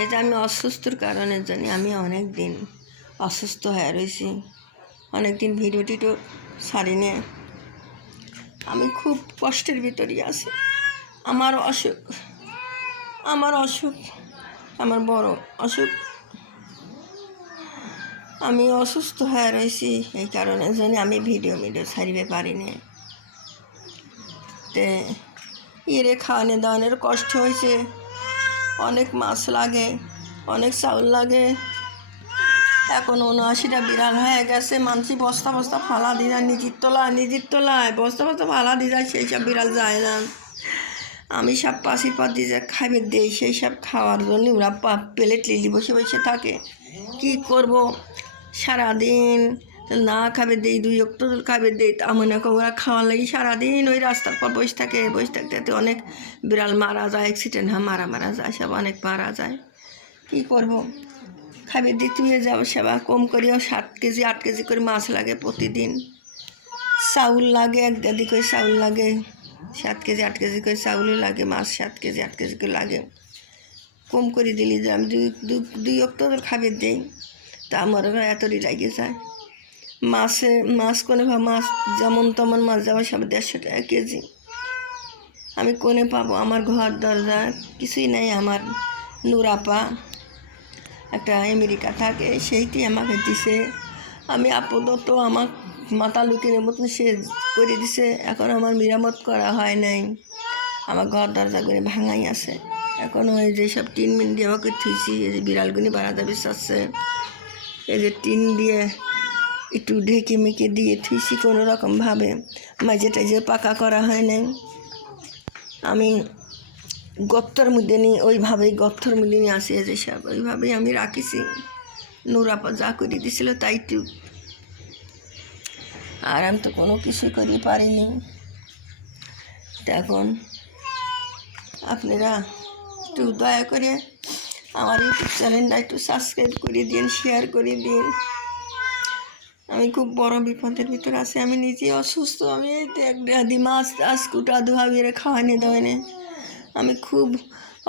এই যে আমি অসুস্থর কারণের জন্য আমি অনেক দিন অসুস্থ হয়ে রয়েছি, অনেক দিন ভিডিও টিডিও ছাড়িনি। আমি খুব কষ্টের ভিতরেই আছি। আমার অসুখ আমার বড় অসুখ। আমি অসুস্থ হয়ে রয়েছি, এই কারণের জন্য আমি ভিডিও ছাড়িতে পারিনি। তে ইরে খাওয়ানো দাওয়ানোর কষ্ট হয়েছে, অনেক মাছ লাগে, অনেক চাউল লাগে। এখন ৭৯টা বিড়াল হয়ে গেছে, মানসি বস্তা বস্তা ফালা দিয়ে যায়, নিজের তলায় বস্তা বস্তা ফালা দিয়ে যায়, সেই সব বিড়াল যায় না। আমি সব পাশির পর দিয়ে খাইবে দেই, সেই সব খাওয়ার জন্য ওরা প্লেট লিলি বসে বসে থাকে। কি করব, সারাদিন না খাবে দেই, ২ অক্ট খাবে দেই, তা মনে করো ওরা খাওয়ার লাগে সারাদিন ওই রাস্তার পর বসে থাকে। বসে থাকতে অনেক বিড়াল মারা যায়, অ্যাক্সিডেন্ট হয়, মারা যায়, সব অনেক মারা যায়। কি করব, খাবে দিয়ে তুলে যাবো সেবা কম করিও। 7 কেজি 8 কেজি করে মাছ লাগে প্রতিদিন, চাউল লাগে 1 দাদি করে চাউল লাগে, 7 কেজি 8 কেজি করে চাউলও লাগে, মাছ 7 কেজি 8 কেজি করে লাগে। কম করে দিলি যে আমি 2 অক্ট খাবে দিই, তা আমার এতই লাগে যায়। মাছ কোনে মাছ যেমন তেমন মাছ যাওয়া সব 150 টাকা কেজি। আমি কোনে পাবো? আমার ঘর দরজা কিছুই নেই। আমার নুরাপা একটা আমেরিকা থাকে, সেইটি আমাকে দিছে। আমি আপাতত আমার মাথা লুকিয়ে মতন সে করে দিছে। এখন আমার মেরামত করা হয় নাই, আমার ঘর দরজা করে ভাঙাই আছে। এখন ওই যেসব টিন মিন দিয়ে আমাকে থুইছি, এই যে বিড়ালগুনি বাড়াতে বিশ্বাসছে, এই যে টিন দিয়ে একটু ঢেকে মেকে দিয়ে থুইছি কোনো রকমভাবে, মাঝে টাইজে পাকা করা হয় নাই। আমি গর্তর মধ্যে নিয়ে ওইভাবেই গর্তর মধ্যে নিয়ে আসি, যেসব ওইভাবেই আমি রাখিছি। নুরাপা যা করে দিয়েছিল তাই টুক, আর আমি তো কোনো কিছু করতে পারিনি। এখন আপনারা একটু দয়া করে আমার ইউটিউব চ্যানেলটা একটু সাবস্ক্রাইব করে দিন, শেয়ার করে দিন। আমি খুব বড় বিপদের ভিতরে আছি, আমি নিজেই অসুস্থ। আমি এই তো 1 দাদি মাছ কুটা ধোয়া বেড়ে খাওয়ানি দাওয়ানে আমি খুব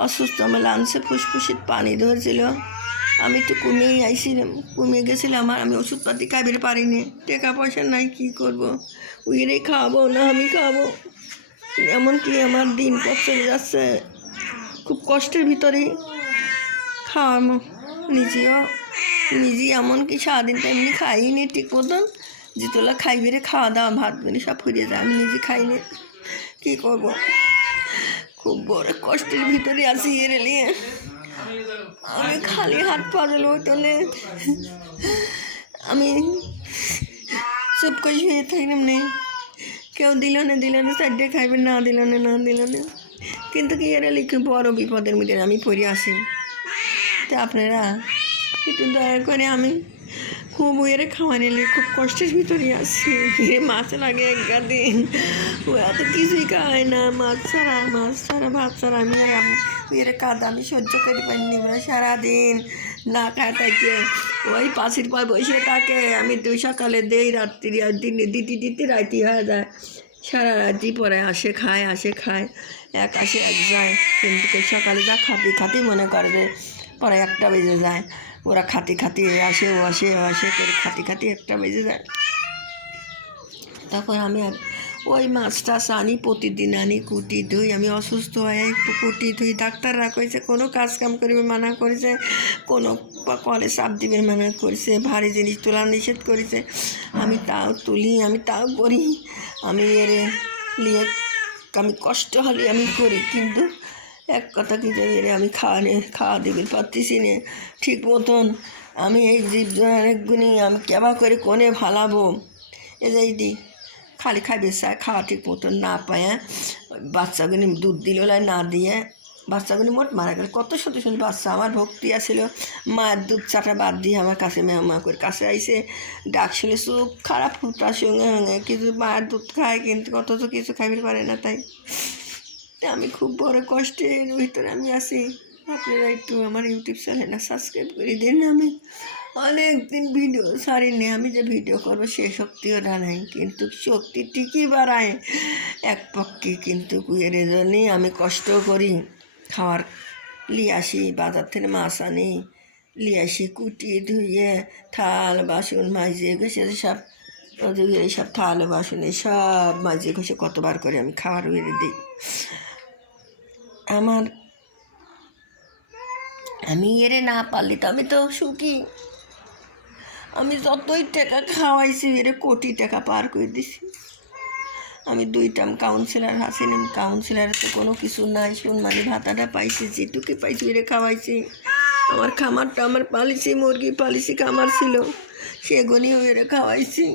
অসুস্থ। আমার লাঞ্চে ফুসফুসির পানি ধরছিল, আমি একটু কমিয়ে গেছিলাম। আমি ওষুধপাতি খাইতে পারিনি, টাকা পয়সা নাই, কি করব? উইরে খাওয়াবো না আমি খাওয়াবো, এমনকি আমার দিন পথ চলে যাচ্ছে খুব কষ্টের ভিতরেই। খাওয়াবো নিজেই এমনকি সারাদিন তো এমনি খাইনি ঠিক মতন, যেতলা খাই বেড়ে খাওয়া দাওয়া ভাত বেড়ে সব ফুরিয়ে যায়, আমি নিজে খাইনি। কী করব, খুব বড় কষ্টের ভিতরে আছি। এর নিয়ে আমি খালি হাত পাজল হইতো না, আমি চুপ করে শুয়ে থাকলাম নেই, কেউ দিল না 4টে খাইবে, না দিল না। কিন্তু কি এরা লিখে বড় বিপদের মধ্যে আমি পড়ে আসি। তো আপনারা একটু দয়া করে, আমি খুব এর খাওয়া নিলে খুব কষ্টের ভিতরে আসি। মাছ লাগে 1 গাদি, ও এত কিছুই খায় না, মাছ ছাড়া ভাত ছাড়া। আমি এর কাদা আমি সহ্য করে পারিনি। সারাদিন না খায় থাকে, ওই পাশের পর বসে থাকে। আমি 2 সকালে দেই, রাত্রি আর দিনে দিতে রাতি হয়ে যায়। সারা রাত্রি পরে আসে খায়, এক আসে 1 যায়। কিন্তু সকালে যা খাতি মনে করে যে পরে 1টা বেজে যায়। ওরা খাতি আসে, ও আসে করে খাতি 1টা বেজে যায়। তখন আমি ওই মাছটা আনি, প্রতিদিন আনি, কুটি ধুই। আমি অসুস্থ হয়ে একটু কুটি ধুই। ডাক্তাররা কইছে কোনো কাম করিবে মানা করেছে, কোনো কলে চাপ দিবে মানা করেছে, ভারী জিনিস তোলা নিষেধ করেছে। আমি তাও তুলি, আমি তাও করি। আমি নিয়ে আমি কষ্ট হলে আমি করি, কিন্তু এক কথা কি যে আমি খাওয়া দিতে পারতেছি না ঠিক মতন। আমি এই জীবজন্তুগুলি আমি কেবা করে কোনে ভালাবো? এই দিই খালি খাইবে চায়, খাওয়া ঠিক মতন না পায়। বাচ্চাগুলি দুধ দিল না দিয়ে বাচ্চাগুলি মোট মারা গেল। কত শত বাচ্চা আমার ভক্তি আছিল, মায়ের দুধ চাটা বাদ দিয়ে আমার কাছে মা করে কাছে আইসে ডাকছিল, চোখ খারাপ ফুটার সঙ্গে কিছু মায়ের দুধ খায়, কিন্তু কত তো কিছু খাইতে পারে না। তাই আমি খুব বড় কষ্টের ভিতরে আমি আছি। আপনারা একটু আমার ইউটিউব চ্যানেলটা সাবস্ক্রাইব করে দিন। আমি অনেক দিন ভিডিও ছাড়িনি, আমি যে ভিডিও করবো সে শক্তিও নাই, কিন্তু শক্তি ঠিকই বাড়ায় এক পক্ষে। কিন্তু এর জন্যই আমি কষ্ট করি, খাওয়ার লিয়ে আসি, বাজার থেকে মাছ আনি, লিয়ে আসি, কুটিয়ে ধুয়ে থাল বাসন মাজিয়ে ঘষে সব ধুয়ে সব থাল বাসন সব মাজিয়ে ঘষে কতবার করে আমি খাওয়ার বেড়ে দিই। আমি এরে না পারলি তো আমি তো সুখী। আমি যতই টাকা খাওয়াইছি এরে কোটি টাকা পার করে দিছি। আমি 2 টার্ম কাউন্সিলার হাসিনি, কাউন্সিলারের তো কোনো কিছু নাই, সম্মানী ভাতাটা পাইছি, যেটুকু পাইছি এরে খাওয়াইছি। আমার খামারটা আমার পালিছি, মুরগি পালিছি, খামার ছিল সেগুনিও এরে খাওয়াইছি।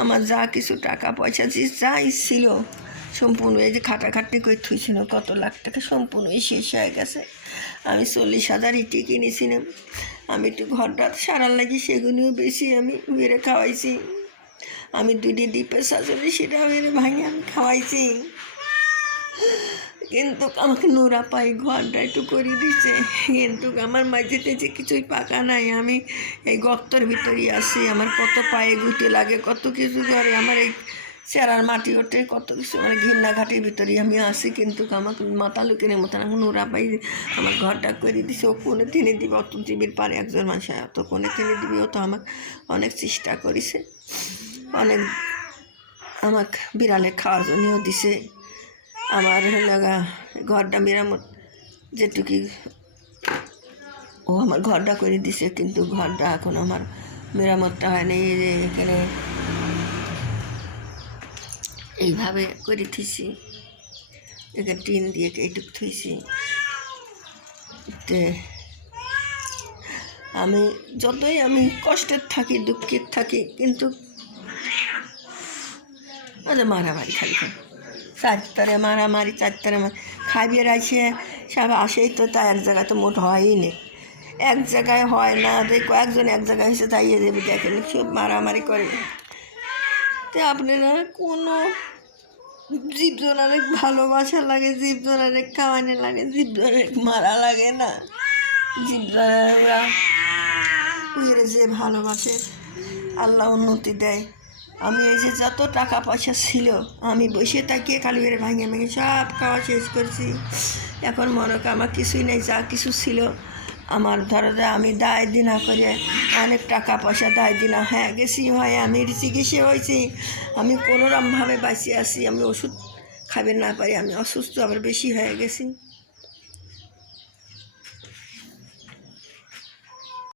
আমার যা কিছু টাকা পয়সা যাই ছিল সম্পূর্ণ এই যে খাটাখাটনি করে থুইছিল কত লাখ টাকা সম্পূর্ণই শেষ হয়ে গেছে। আমি 40,000 ইটি কিনেছিলাম, আমি একটু ঘরটা সারার লাগি সেগুলিও বেশি আমি মেরে খাওয়াইছি। আমি 2টি ডিপের শাশুড়ি সেটাও মেরে ভাঙে আমি খাওয়াইছি। কিন্তু আমাকে নোরা পাই ঘরটা একটু করে দিচ্ছে, কিন্তু আমার মাঝেতে যে কিছুই পাকা নাই। আমি এই গর্তর ভিতরেই আসি, আমার কত পায়ে গুঁতে লাগে, কত কিছু করে, আমার এই চেরার মাটি ওঠে, কত কিছু মানে ঘিন্না ঘাটির ভিতরেই আমি আসি। কিন্তু আমাকে মাথা লুকিনের মতন এখন নোরা পাই আমার ঘরটা করে দিছে। ও কোনে টেনে দিবে, অত জীবের পারে একজন মানুষ অত কোনে টেনে দিবে। ও তো আমার অনেক চেষ্টা করেছে, অনেক আমাকে বিড়ালে খাওয়ার জন্যও দিছে। আমার লাগা ঘরটা মেরামত যেটুকি ও আমার ঘরটা করে দিছে, কিন্তু ঘরটা এখন আমার মেরামতটা হয় না। এই যে এখানে এইভাবে করে থুইছি, এখানে টিন দিয়ে এইটুক থুইছি। আমি যতই আমি কষ্টের থাকি, দুঃখের থাকি, কিন্তু মারামারি খালি চারতারে মারামারি, চারতারে খাইয়ে রাখছে সব আসেই তো, তা এক জায়গায় তো মোট হয়ই নেই, এক জায়গায় হয় না। দেখো একজন এক জায়গায় এসে তাইয়ে দেবে, দেখেন সব মারামারি করে। তো আপনারা কোনো জীবজনারে ভালোবাসা লাগে, জীবজনারে খাওয়ানো লাগে, জীবজনারে মারা লাগে না। জীবজনারা যে ভালোবাসে আল্লাহ উন্নতি দেয়। আমি এই যে যত টাকা পয়সা ছিল আমি বসে তাকিয়ে খালি বেড়ে ভাঙে ভেঙে সব খাওয়া শেষ করছি। এখন মনে কর আমার কিছুই নেই, যা কিছু ছিল আমার ধরো যে আমি দায় দিনা করে অনেক টাকা পয়সা দায় দিনা হ্যাঁ গেছি, হয় আমি চিকিৎসা হয়েছি, আমি কোনোরকমভাবে বাঁচিয়ে আসি। আমি ওষুধ খাবে না পারি, আমি অসুস্থ আবার বেশি হয়ে গেছি।